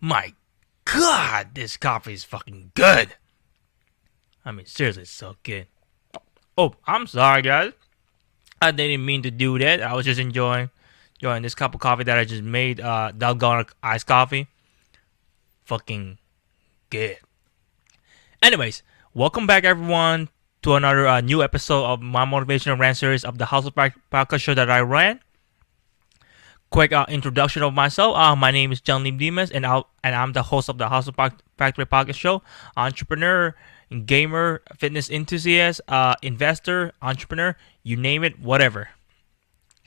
My God, this coffee is fucking good. I mean, seriously, it's so good. Oh, I'm sorry, guys. I didn't mean to do that. I was just enjoying this cup of coffee that I just made. Dalgona iced coffee. Fucking good. Anyways, welcome back, everyone, to another new episode of my motivational rant series of the House of Podcast show that I ran. Quick introduction of myself. My name is John Limdimas, and I'm the host of the House of Factory Podcast show. Entrepreneur, gamer, fitness enthusiast, investor, entrepreneur, you name it, whatever.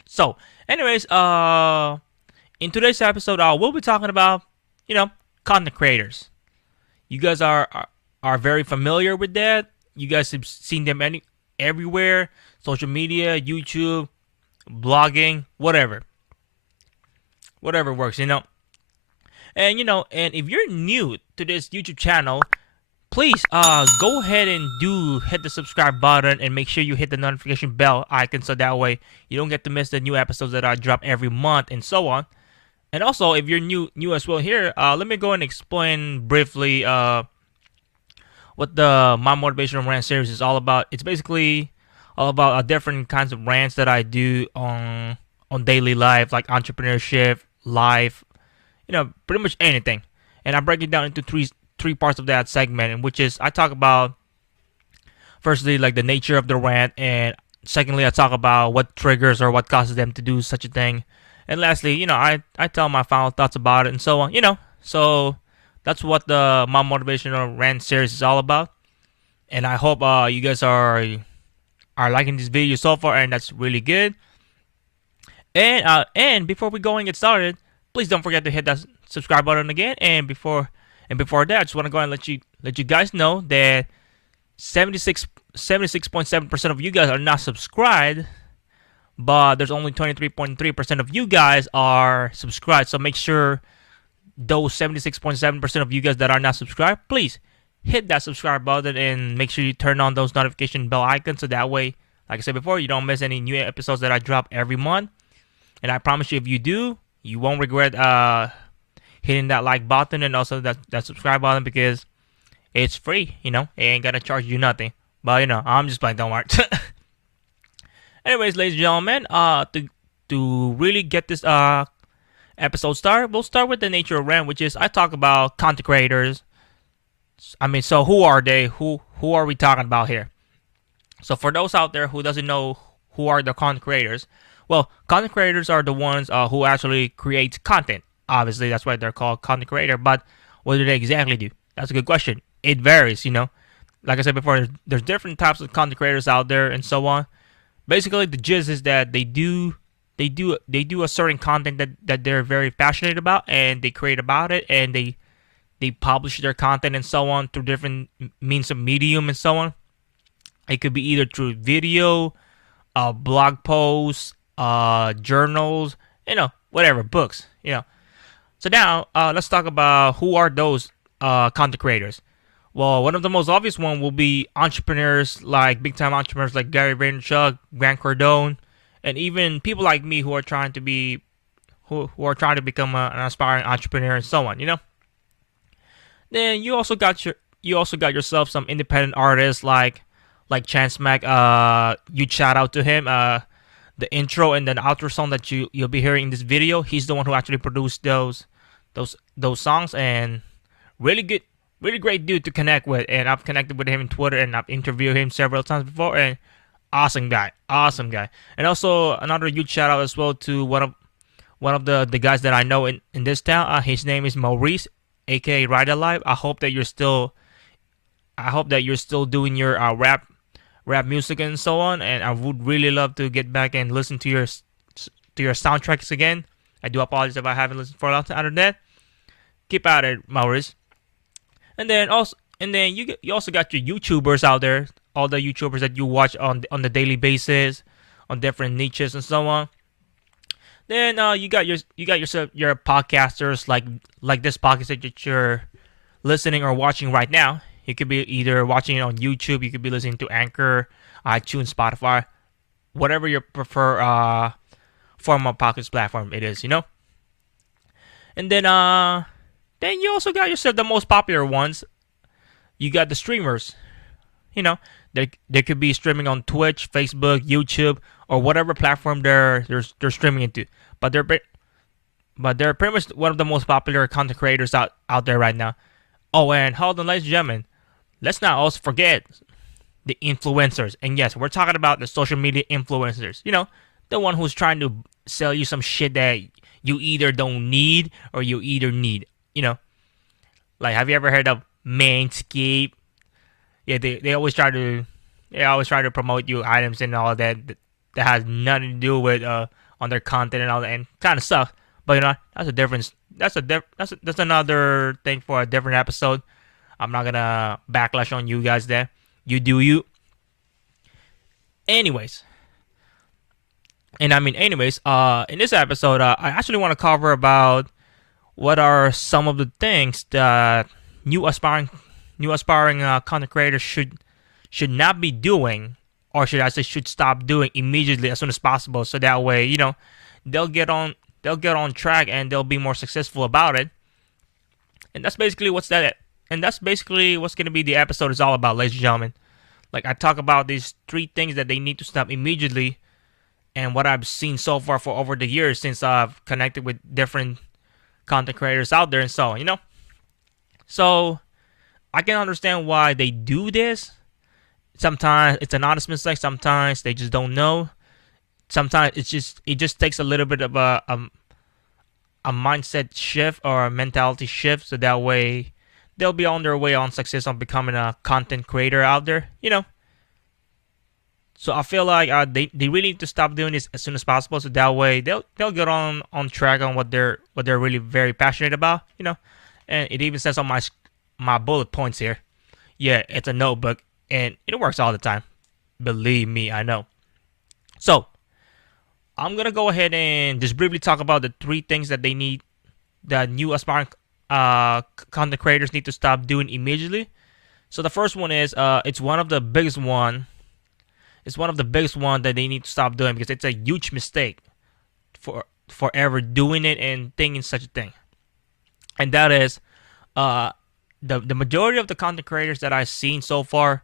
So, anyways, in today's episode, we'll be talking about, you know, content creators. You guys are very familiar with that. You guys have seen them everywhere, social media, YouTube, blogging, whatever works, And if you're new to this YouTube channel, please go ahead and hit the subscribe button and make sure you hit the notification bell icon so that way you don't get to miss the new episodes that I drop every month and so on. And also, if you're new as well here, let me go and explain briefly what the My Motivational Rant series is all about. It's basically all about different kinds of rants that I do on daily life, like entrepreneurship, life, pretty much anything. And I break it down into three parts of that segment, in which is I talk about firstly like the nature of the rant, and secondly I talk about what triggers or what causes them to do such a thing, and lastly, I tell my final thoughts about it and so on. So that's what the My Motivational Rant series is all about, and I hope you guys are liking this video so far, and that's really good. And before we go and get started, please don't forget to hit that subscribe button again. And before that, I just want to go and let you guys know that 76.7% of you guys are not subscribed, but there's only 23.3% of you guys are subscribed. So make sure those 76.7% of you guys that are not subscribed, please hit that subscribe button and make sure you turn on those notification bell icons so that way, like I said before, you don't miss any new episodes that I drop every month. And I promise you, if you do, you won't regret hitting that like button and also that subscribe button, because it's free. It ain't gonna charge you nothing. But I'm just playing. Don't worry. Anyways, ladies and gentlemen, to really get this episode started, we'll start with the nature of rant, which is I talk about content creators. I mean, so who are they? Who are we talking about here? So for those out there who doesn't know who are the content creators, well, content creators are the ones who actually create content. Obviously, that's why they're called content creator. But what do they exactly do? That's a good question. It varies, Like I said before, there's different types of content creators out there and so on. Basically, the gist is that they do a certain content that they're very passionate about, and they create about it, and they publish their content and so on through different means of medium and so on. It could be either through video, blog posts, journals, whatever, books, So now, let's talk about who are those content creators. Well, one of the most obvious one will be entrepreneurs, like big time entrepreneurs like Gary Vaynerchuk, Grant Cardone, and even people like me who are trying to become an aspiring entrepreneur and so on. Then you also got yourself some independent artists like Chance Mack. You shout out to him. The intro and then the outro song that you'll be hearing in this video, he's the one who actually produced those songs, and really great dude to connect with. And I've connected with him on Twitter, and I've interviewed him several times before, and awesome guy. And also another huge shout out as well to one of the guys that I know in this town. His name is Maurice, aka RydaLive. I hope that you're still doing your rap music and so on, and I would really love to get back and listen to your soundtracks again. I do apologize if I haven't listened for a long time. Other than that, keep at it, Maurice. And then you also got your YouTubers out there, all the YouTubers that you watch on the daily basis, on different niches and so on. Then you got yourself your podcasters like this podcast that you're listening or watching right now. You could be either watching it on YouTube, you could be listening to Anchor, iTunes, Spotify, whatever your prefer form of podcast platform it is, And then Then you also got yourself the most popular ones. You got the streamers. You know, they could be streaming on Twitch, Facebook, YouTube, or whatever platform they're streaming into. But they're pretty much one of the most popular content creators out there right now. Oh, and hold on, ladies and gentlemen, let's not also forget the influencers. And yes, we're talking about the social media influencers. You know, the one who's trying to sell you some shit that you either don't need or you either need. You know, like have you ever heard of Manscaped? Yeah, they always try to promote you items and all that has nothing to do with on their content and all that, and kind of sucks. But you know, that's a difference. That's another thing for a different episode. I'm not gonna backlash on you guys there. You do you. Anyways, in this episode, I actually want to cover about what are some of the things that new aspiring content creators should not be doing, or should I say should stop doing immediately as soon as possible, so that way they'll get on track and they'll be more successful about it. And that's basically what's going to be the episode is all about, ladies and gentlemen. Like I talk about these 3 things that they need to stop immediately, and what I've seen so far for over the years since I've connected with different content creators out there, and so I can understand why they do this. Sometimes it's an honest mistake. Sometimes they just don't know. Sometimes it just takes a little bit of a mindset shift or a mentality shift, so that way they'll be on their way on success on becoming a content creator out there. So I feel like they really need to stop doing this as soon as possible, so that way they'll get on track on what they're really very passionate about. And it even says on my bullet points here. Yeah, it's a notebook, and it works all the time. Believe me, I know. So I'm gonna go ahead and just briefly talk about the 3 things that new aspiring content creators need to stop doing immediately. So the first one is it's one of the biggest one. It's one of the biggest one that they need to stop doing, because it's a huge mistake for ever doing it and thinking such a thing. And that is the majority of the content creators that I've seen so far,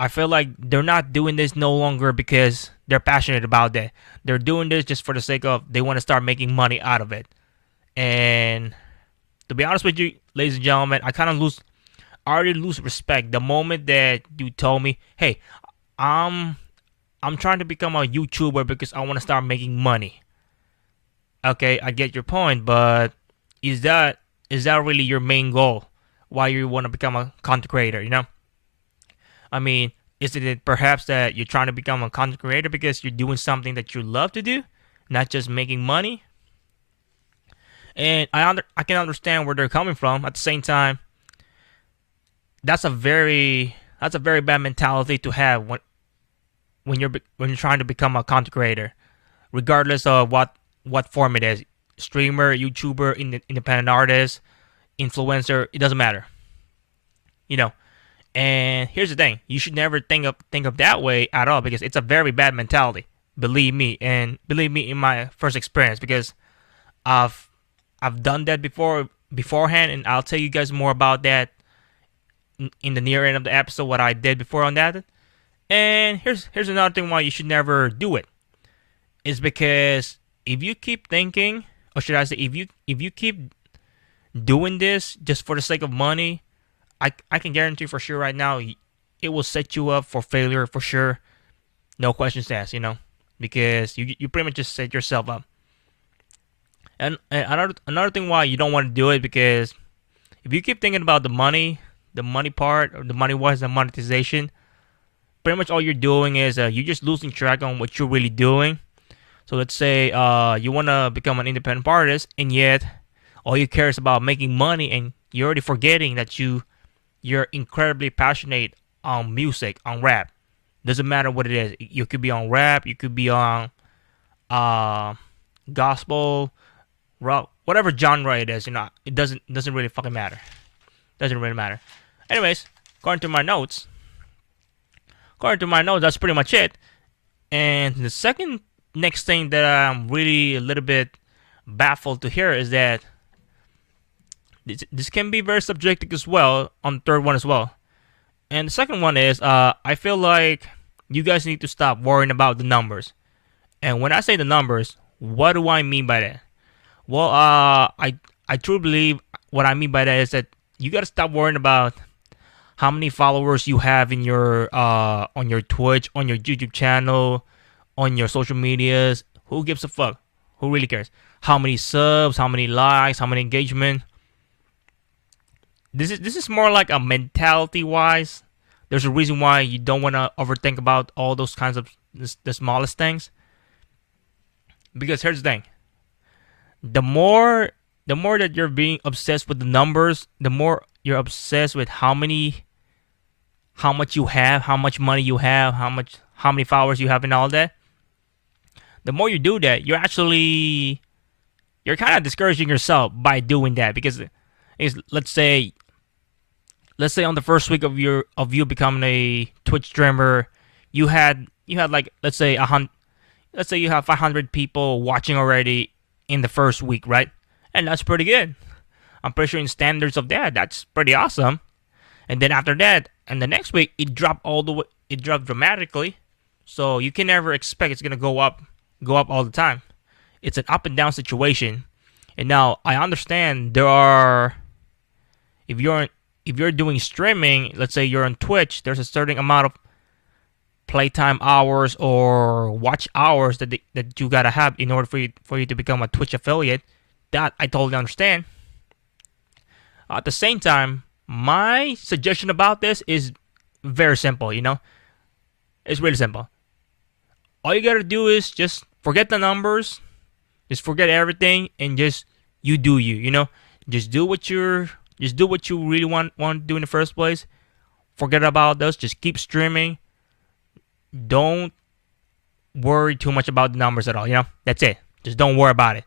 I feel like they're not doing this no longer because they're passionate about that. They're doing this just for the sake of they want to start making money out of it. And to be honest with you, ladies and gentlemen, I already lose respect the moment that you told me, "Hey, I'm trying to become a YouTuber because I want to start making money." Okay, I get your point, but is that really your main goal? Why you want to become a content creator? I mean, is it perhaps that you're trying to become a content creator because you're doing something that you love to do, not just making money? And I can understand where they're coming from. At the same time, that's a very bad mentality to have when you're trying to become a content creator, regardless of what form it is: streamer, YouTuber, independent artist, influencer. It doesn't matter. And here's the thing: you should never think of that way at all, because it's a very bad mentality. Believe me in my first experience, because I've done that beforehand, and I'll tell you guys more about that in the near end of the episode, what I did before on that. And here's another thing why you should never do it. Is because if you keep thinking, or should I say, if you keep doing this just for the sake of money, I can guarantee for sure right now it will set you up for failure for sure. No questions asked, because you pretty much just set yourself up. And another thing why you don't want to do it, because if you keep thinking about the money part, or the money wise, the monetization, pretty much all you're doing is you're just losing track on what you're really doing. So let's say you want to become an independent artist, and yet all you care is about making money, and you're already forgetting that you're incredibly passionate on music, on rap. Doesn't matter what it is. You could be on rap, you could be on gospel, rock, whatever genre it is. It doesn't really fucking matter. Doesn't really matter. Anyways, according to my notes, that's pretty much it. And the second next thing that I'm really a little bit baffled to hear is that this can be very subjective as well on the third one as well. And the second one is I feel like you guys need to stop worrying about the numbers. And when I say the numbers, what do I mean by that? Well, I truly believe what I mean by that is that you gotta stop worrying about how many followers you have in your on your Twitch, on your YouTube channel, on your social medias. Who gives a fuck? Who really cares? How many subs, how many likes, how many engagement? This is more like a mentality wise. There's a reason why you don't want to overthink about all those kinds of the smallest things. Because here's the thing: the more that you're being obsessed with the numbers, the more you're obsessed with how much you have, how much money you have, how many followers you have, and all that. The more you do that, you're kind of discouraging yourself by doing that because let's say on the first week of you becoming a Twitch streamer, you had like let's say you have 500 people watching already in the first week, right? And that's pretty good. I'm pretty sure in standards of that, that's pretty awesome. And then after that, and the next week, it dropped it dropped dramatically. So you can never expect it's gonna go up all the time. It's an up and down situation. And now I understand there are, if you're doing streaming, let's say you're on Twitch, there's a certain amount of playtime hours or watch hours that you gotta have in order for you to become a Twitch affiliate. That I totally understand. At the same time, my suggestion about this is very simple. It's really simple. All you gotta do is just forget the numbers, just forget everything, and just you do you. Just do what you really want to do in the first place. Forget about those. Just keep streaming. Don't worry too much about the numbers at all. That's it. Just don't worry about it.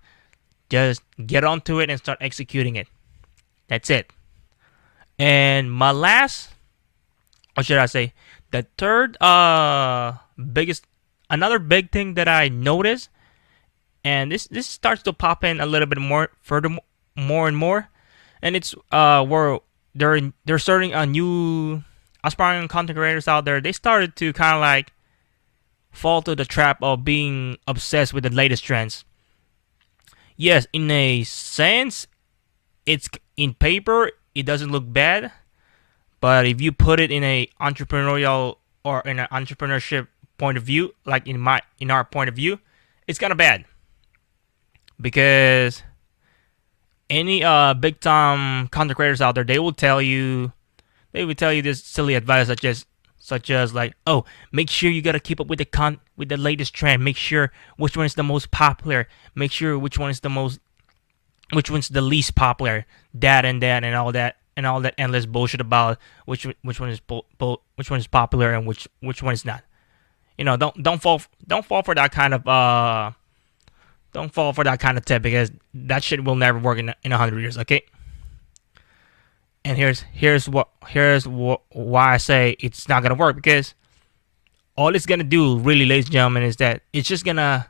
Just get onto it and start executing it. That's it. And my last, or should I say, the third another big thing that I noticed, and this starts to pop in a little bit more and more, and it's where they're starting a new aspiring content creators out there. They started to kind of like fall to the trap of being obsessed with the latest trends. Yes, in a sense, it's in paper, it doesn't look bad, but if you put it in a entrepreneurial or in an entrepreneurship point of view, like in our point of view, it's kind of bad because any big time content creators out there, they will tell you this silly advice such as like, oh, make sure you gotta keep up with the latest trend. Make sure which one is the most popular. Make sure which one's the least popular. That and all that endless bullshit about which one is popular and which one is not. Don't fall for that kind of tip because that shit will never work in 100 years. Okay. And here's why I say it's not gonna work, because all it's gonna do, really, ladies and gentlemen, is that it's just gonna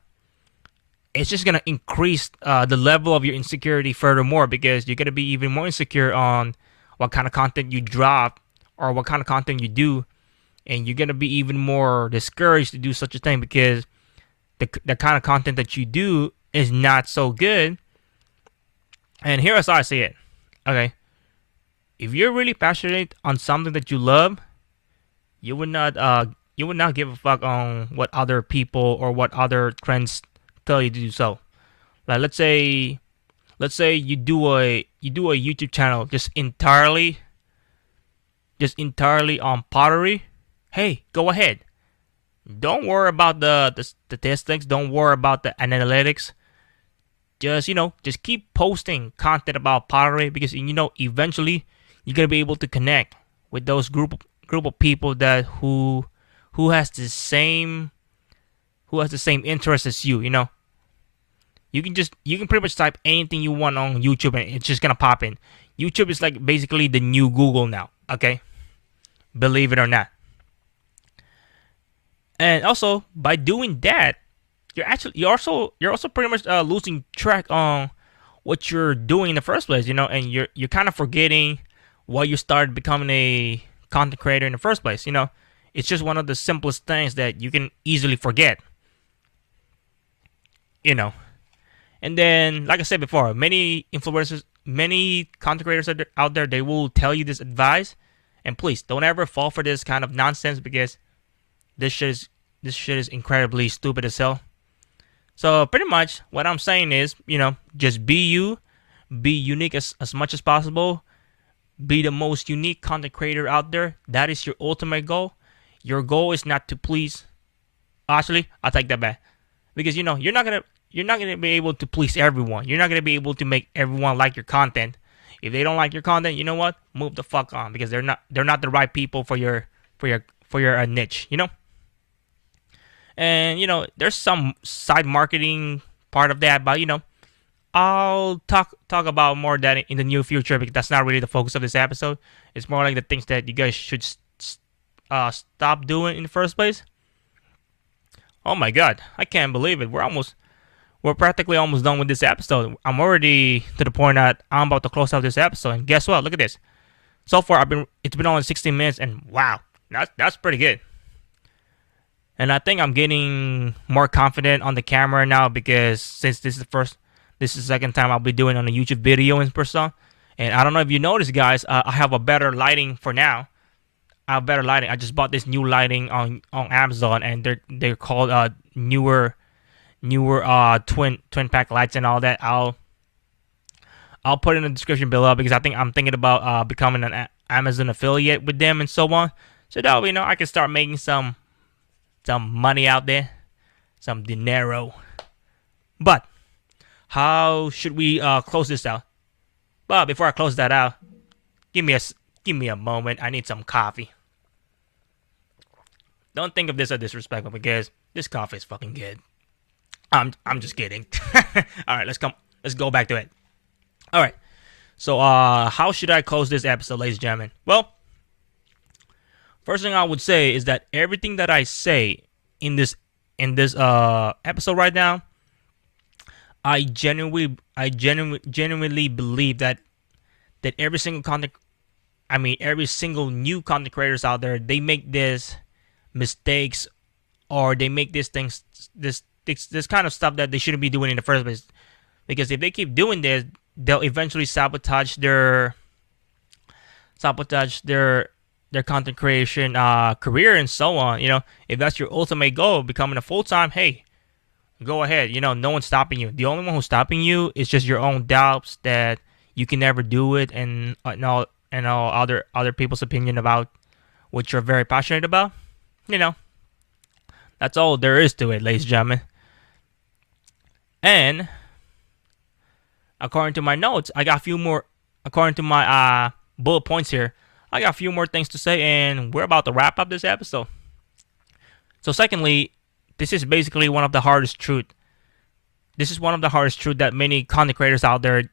increase the level of your insecurity furthermore, because you're gonna be even more insecure on what kind of content you drop or what kind of content you do, and you're gonna be even more discouraged to do such a thing because the kind of content that you do is not so good. And here's how I see it. Okay. If you're really passionate on something that you love, you would not give a fuck on what other people or what other trends tell you to do so. Like let's say you do a YouTube channel just entirely on pottery. Hey, go ahead. Don't worry about the statistics. Don't worry about the analytics. Just keep posting content about pottery, because eventually you're gonna be able to connect with those group of people that who has the same interest as you. You can pretty much type anything you want on YouTube and it's just gonna pop in. YouTube is like basically the new Google now. Okay, believe it or not. And also by doing that, you're also pretty much losing track on what you're doing in the first place, and you're kind of forgetting why you started becoming a content creator in the first place. It's just one of the simplest things that you can easily forget. You know, and then, like I said before, many influencers, many content creators out there, they will tell you this advice, and please don't ever fall for this kind of nonsense because this shit is incredibly stupid as hell. So pretty much what I'm saying is, just be you, be unique as much as possible, be the most unique content creator out there. That is your ultimate goal. Your goal is not to please. Actually, I'll take that back because you're not gonna be able to please everyone. You're not gonna be able to make everyone like your content. If they don't like your content, you know what? Move the fuck on because they're not the right people for your niche. And there's some side marketing part of that, but I'll talk about more of that in the near future because that's not really the focus of this episode. It's more like the things that you guys should stop doing in the first place. Oh my god, I can't believe it. We're practically almost done with this episode. I'm already to the point that I'm about to close out this episode. And guess what? Look at this. So far, it's been only 16 minutes, and wow, that's pretty good. And I think I'm getting more confident on the camera now because since this is the second time I'll be doing on a YouTube video in person. And I don't know if you noticed, guys, I have a better lighting for now. I have better lighting. I just bought this new lighting on Amazon, and they're called newer twin pack lights and all that. I'll put it in the description below because I'm thinking about becoming an Amazon affiliate with them and so on. So that I can start making some money out there, some dinero. But how should we close this out? But before I close that out, give me a moment. I need some coffee. Don't think of this as disrespectful because this coffee is fucking good. I'm just kidding. All right, let's go back to it. All right. So how should I close this episode, ladies and gentlemen? Well, first thing I would say is that everything that I say in this episode right now, I genuinely believe that every single new content creators out there, they make these mistakes or they make these things this kind of stuff that they shouldn't be doing in the first place. Because if they keep doing this, they'll eventually sabotage their content creation career and so on. If that's your ultimate goal, becoming a full-time, hey, go ahead. No one's stopping you. The only one who's stopping you is just your own doubts that you can never do it, and all other people's opinion about what you're very passionate about. That's all there is to it, ladies and gentlemen. And according to my notes, I got a few more. According to my bullet points here, I got a few more things to say, and we're about to wrap up this episode. So, secondly, this is basically one of the hardest truth. This is one of the hardest truth that many content creators out there,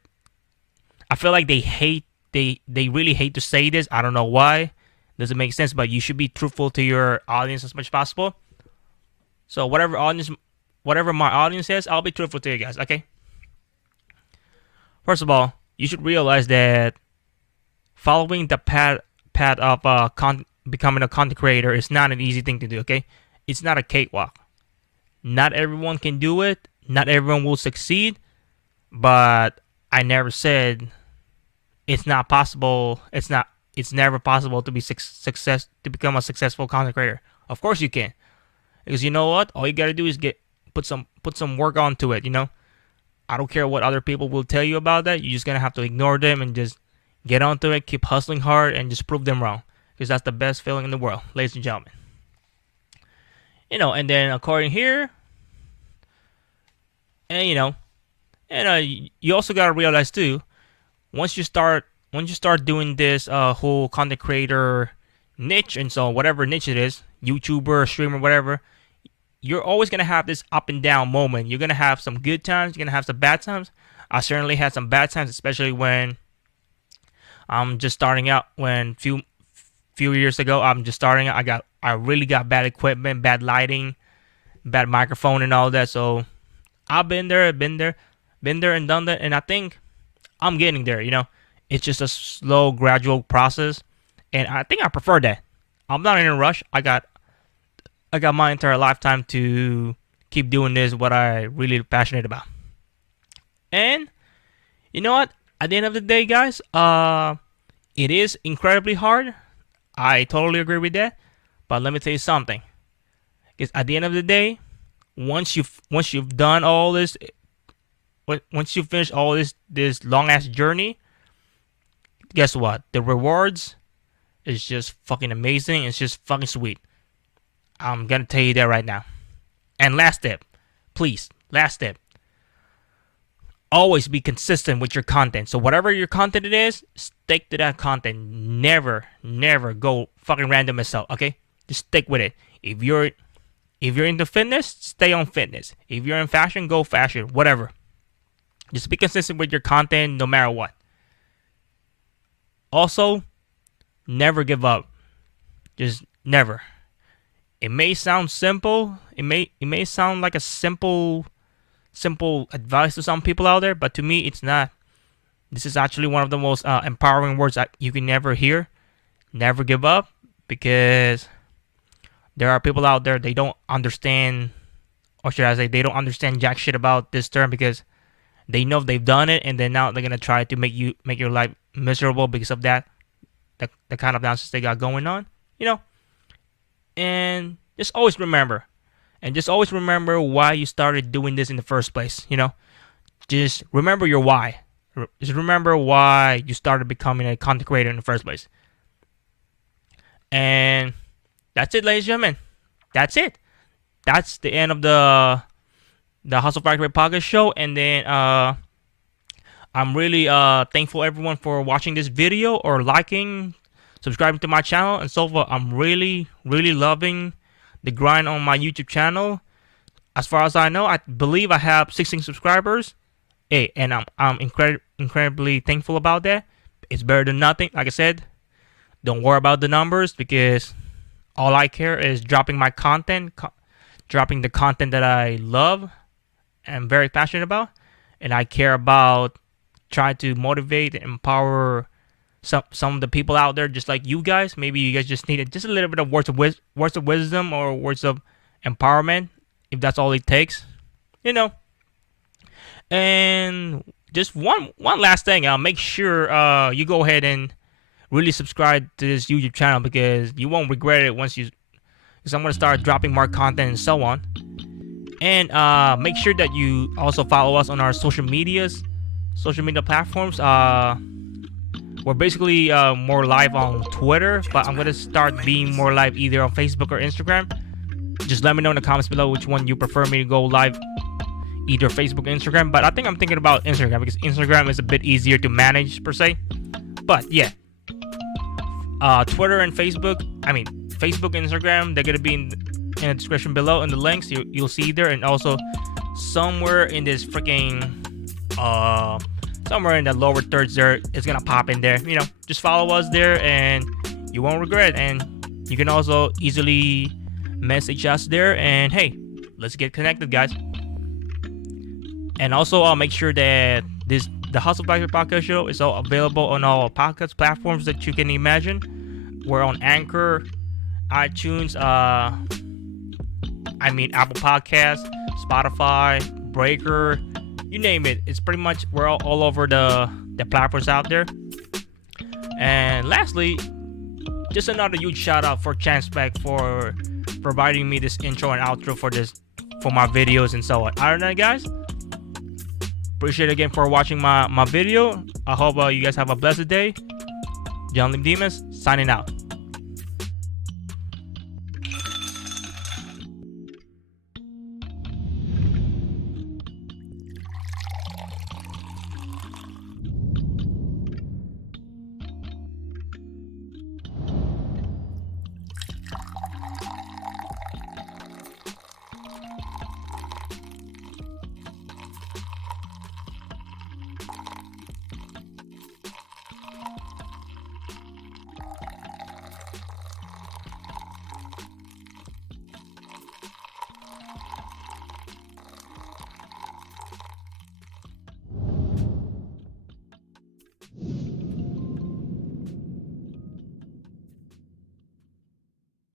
I feel like they really hate to say this. I don't know why. Doesn't make sense, but you should be truthful to your audience as much as possible. So whatever my audience says, I'll be truthful to you guys, okay? First of all, you should realize that following the path of becoming a content creator is not an easy thing to do, okay? It's not a cakewalk. Not everyone can do it. Not everyone will succeed. But I never said it's not possible. It's never possible to become a successful content creator. Of course you can. Because you know what? All you gotta do is put some work onto it, I don't care what other people will tell you about that. You're just gonna have to ignore them and just get onto it, keep hustling hard, and just prove them wrong. Because that's the best feeling in the world, ladies and gentlemen. And then according here, and you also gotta realize too, once you start doing this whole content creator niche and so whatever niche it is, YouTuber, streamer, whatever, you're always going to have this up and down moment. You're going to have some good times. You're going to have some bad times. I certainly had some bad times, especially when I'm just starting out. When few years ago, I'm just starting out. I really got bad equipment, bad lighting, bad microphone and all that. So I've been there and done that. And I think I'm getting there. It's just a slow, gradual process, and I think I prefer that. I'm not in a rush. I got my entire lifetime to keep doing this, what I really passionate about. And you know what? At the end of the day, guys, it is incredibly hard. I totally agree with that. But let me tell you something. Because at the end of the day, once you've done all this, once you finish all this long ass journey, guess what? The rewards is just fucking amazing. It's just fucking sweet. I'm gonna tell you that right now. And last step, please, last step. Always be consistent with your content. So whatever your content it is, stick to that content. Never, never go fucking random yourself. Okay, just stick with it. If you're into fitness, stay on fitness. If you're in fashion, go fashion. Whatever. Just be consistent with your content, no matter what. Also, never give up. Just never. It may sound simple. It may sound like a simple advice to some people out there, but to me, it's not. This is actually one of the most empowering words that you can never hear. Never give up, because there are people out there, they don't understand, or should I say, they don't understand jack shit about this term, because they know they've done it, and then now they're gonna try to make your life miserable because of that, the kind of nonsense they got going on, And just always remember. And just always remember why you started doing this in the first place, Just remember your why. Just remember why you started becoming a content creator in the first place. And that's it, ladies and gentlemen. That's it. That's the end of the Hustle Factory podcast show. And then I'm really thankful everyone for watching this video or liking, subscribing to my channel, and so forth. I'm really, really loving the grind on my YouTube channel. As far as I know, I believe I have 16 subscribers. Hey, and I'm incredibly thankful about that. It's better than nothing. Like I said, don't worry about the numbers, because all I care is dropping my content, dropping the content that I love and very passionate about, and I care about trying to motivate and empower some of the people out there, just like you guys. Maybe you guys just needed just a little bit of words of wisdom or words of empowerment, if that's all it takes, And just one last thing, make sure you go ahead and really subscribe to this YouTube channel, because you won't regret it because I'm gonna start dropping more content and so on. And make sure that you also follow us on our social media platforms. We're basically more live on Twitter, but I'm going to start being more live either on Facebook or Instagram. Just let me know in the comments below which one you prefer me to go live, either Facebook or Instagram. But I think I'm thinking about Instagram, because Instagram is a bit easier to manage, per se. But yeah, Twitter and Facebook, Facebook and Instagram, they're going to be in the description below, in the links you'll see there. And also somewhere in this freaking somewhere in the lower thirds there, it's gonna pop in there. Just follow us there and you won't regret it. And you can also easily message us there, and hey, let's get connected, guys. And also I'll make sure that the Hustle Factory podcast show is all available on all podcast platforms that you can imagine. We're on Anchor, iTunes, Apple Podcasts, Spotify, Breaker, you name it. It's pretty much, we're all over the platforms out there. And lastly, just another huge shout out for Chance Mack for providing me this intro and outro for my videos and so on. Other than that, guys, appreciate it again for watching my video. I hope you guys have a blessed day. John Limdimas signing out.